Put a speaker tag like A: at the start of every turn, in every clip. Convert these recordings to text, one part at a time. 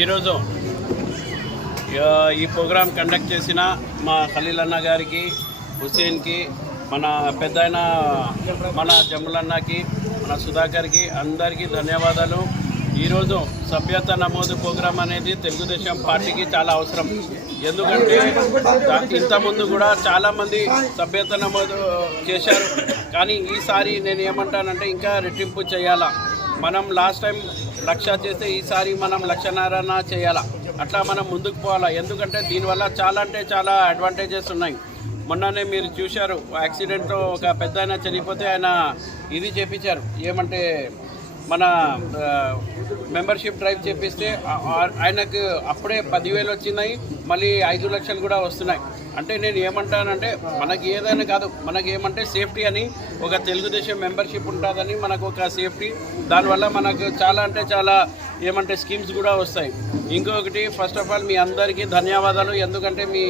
A: ఈరోజు ఈ programme conduct చేసిన మా ఖలీల్ అన్న గారికి హుసేన్కి మన పెద్ద మన జమ్ములన్నకి మన సుధాకర్కి అందరికీ ధన్యవాదాలు. ఈరోజు సభ్యత నమోదు ప్రోగ్రాం అనేది తెలుగుదేశం పార్టీకి చాలా అవసరం. ఎందుకంటే ఇంతకుముందు కూడా చాలామంది సభ్యత నమోదు చేశారు. కానీ ఈసారి నేను ఏమంటానంటే ఇంకా రెట్టింపు చేయాలా? మనం లాస్ట్ టైం లక్ష చేస్తే ఈసారి మనం లక్షన్నరన చేయాలా? అట్లా మనం ముందుకు పోవాలా? ఎందుకంటే దీనివల్ల చాలా అంటే చాలా అడ్వాంటేజెస్ ఉన్నాయి. మొన్ననే మీరు చూశారు యాక్సిడెంట్లో ఒక పెద్ద ఆయన చనిపోతే ఆయన ఇది చేపించారు. ఏమంటే మన మెంబర్షిప్ డ్రైవ్ చేపిస్తే ఆయనకు అప్పుడే పదివేలు వచ్చినాయి మళ్ళీ ఐదు లక్షలు కూడా వస్తున్నాయి. అంటే నేను ఏమంటానంటే మనకి ఏదైనా కాదు మనకి ఏమంటే సేఫ్టీ అని ఒక తెలుగుదేశం మెంబర్షిప్ ఉంటుందని మనకు ఒక సేఫ్టీ. దానివల్ల మనకు చాలా అంటే చాలా ఏమంటే స్కీమ్స్ కూడా వస్తాయి. ఇంకొకటి ఫస్ట్ ఆఫ్ ఆల్ మీ అందరికీ ధన్యవాదాలు. ఎందుకంటే మీ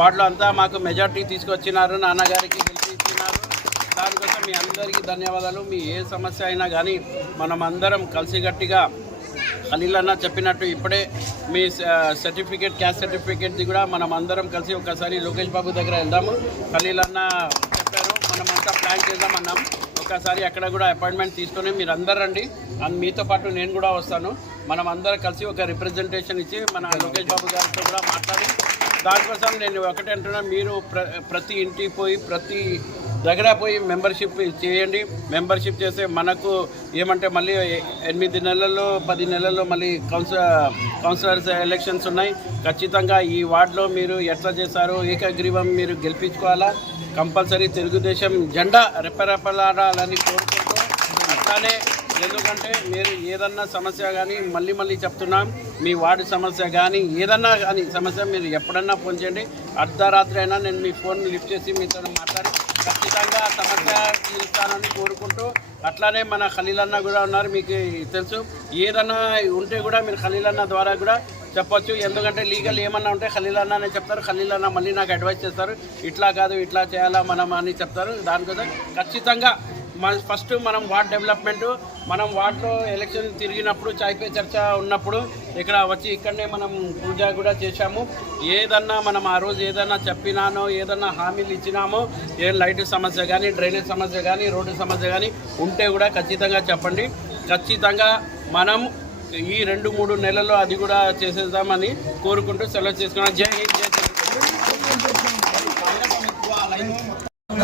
A: వార్డులో అంతా మాకు మెజార్టీ తీసుకొచ్చినారు నాన్నగారికి. మీ అందరికీ ధన్యవాదాలు. మీ ఏ సమస్య అయినా కానీ మనం అందరం కలిసిగట్టిగా ఖలీల్ అన్న చెప్పినట్టు ఇప్పుడే మీ సర్టిఫికేట్ క్యాస్ట్ సర్టిఫికేట్ది కూడా మనం అందరం కలిసి ఒకసారి లోకేష్ బాబు దగ్గర వెళ్దాము. ఖలీల్ అన్న చెప్పారు. మనం అంతా ప్లాన్ చేద్దామన్నాం ఒకసారి అక్కడ కూడా అపాయింట్మెంట్ తీసుకొని మీరు అందరు రండి. అండ్ మీతో పాటు నేను కూడా వస్తాను. మనం అందరం కలిసి ఒక రిప్రజెంటేషన్ ఇచ్చి మన లోకేష్ బాబు గారితో కూడా మాట్లాడి దానికోసం నేను ఒకటే అంటున్నా. మీరు ప్ర ప్రతి ఇంటికి పోయి ప్రతి దగ్గర పోయి మెంబర్షిప్ చేయండి. మెంబర్షిప్ చేస్తే మనకు ఏమంటే మళ్ళీ ఎనిమిది నెలల్లో పది నెలల్లో మళ్ళీ కౌన్సిల్ కౌన్సిలర్స్ ఎలక్షన్స్ ఉన్నాయి. ఖచ్చితంగా ఈ వార్డులో మీరు ఎట్లా చేశారో ఏకగ్రీవం మీరు గెలిపించుకోవాలా? కంపల్సరీ తెలుగుదేశం జెండా రెప్పరెప్పలాడాలని కోరుకుంటూ అట్లానే ఎందుకంటే మీరు ఏదన్నా సమస్య కానీ మళ్ళీ మళ్ళీ చెప్తున్నాం మీ వార్డు సమస్య కానీ ఏదన్నా కానీ సమస్య మీరు ఎప్పుడన్నా ఫోన్ చేయండి. అర్ధరాత్రి అయినా నేను మీ ఫోన్ లిఫ్ట్ చేసి మీతో మాట్లాడి ఖచ్చితంగా ఆ సమస్య తీరుస్తానని కోరుకుంటూ అట్లానే మన ఖలీలన్న కూడా ఉన్నారు మీకు తెలుసు. ఏదన్నా ఉంటే కూడా మీరు ఖలీలన్న ద్వారా కూడా చెప్పొచ్చు. ఎందుకంటే లీగల్ ఏమన్నా ఉంటే ఖలీలన్న అని చెప్తారు. ఖలీలన్న మళ్ళీ నాకు అడ్వైస్ చేస్తారు. ఇట్లా కాదు ఇట్లా చేయాలా మనం అని చెప్తారు. దానికోసం ఖచ్చితంగా ఫస్ట్ మనం వార్డ్ డెవలప్మెంట్ మనం వార్డులో ఎలక్షన్ తిరిగినప్పుడు చాయ్పే చర్చ ఉన్నప్పుడు ఇక్కడ వచ్చి ఇక్కడనే మనం పూజ కూడా చేశాము. ఏదన్నా మనం ఆ రోజు ఏదన్నా చెప్పినానో ఏదన్నా హామీలు ఇచ్చినామో ఏ లైట్ సమస్య కానీ డ్రైనేజ్ సమస్య కానీ రోడ్డు సమస్య కానీ ఉంటే కూడా ఖచ్చితంగా చెప్పండి. ఖచ్చితంగా మనం ఈ రెండు మూడు నెలల్లో అది కూడా చేసేద్దామని కోరుకుంటూ సెలవు చేసుకున్నాం. జై హింద్ జై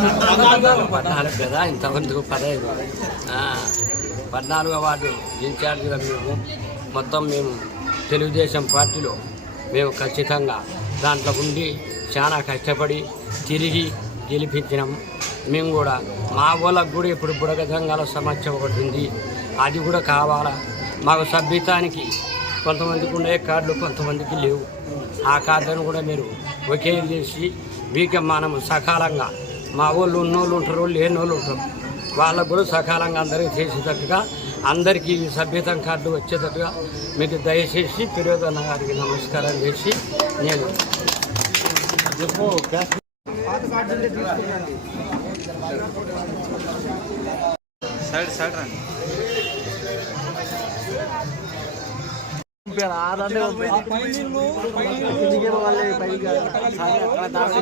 B: పద్నాలుగు కదా? ఇంతవరకు పదహైదు. పద్నాలుగు పద్నాలుగో వార్డు ఇన్ఛార్జిగా మేము మొత్తం మేము తెలుగుదేశం పార్టీలో మేము ఖచ్చితంగా దాంట్లో ఉండి చాలా కష్టపడి తిరిగి గెలిపించినాం. మేము కూడా మా వాళ్ళకు కూడా ఇప్పుడు బుడగ సంఘాల సమస్య ఒకటి ఉంది. అది కూడా కావాలా? మాకు సభ్యతానికి కొంతమందికి ఉండే కార్డులు కొంతమందికి లేవు. ఆ కార్డులను కూడా మీరు ఒకే చేసి వీక మనం సకాలంగా మా వాళ్ళు ఉన్నోళ్ళు ఉంటారు లేని వాళ్ళు ఉంటారు వాళ్ళకు కూడా సకాలంగా అందరికీ చేసేటట్టుగా అందరికీ ఈ సభ్యతం కార్డు వచ్చేటట్టుగా మీరు దయచేసి పెరుగన్న గారికి నమస్కారం చేసి నేను
C: సైడ్ సైడ్ రండి
D: పైకి వాళ్ళే పైగా అక్కడ దాకా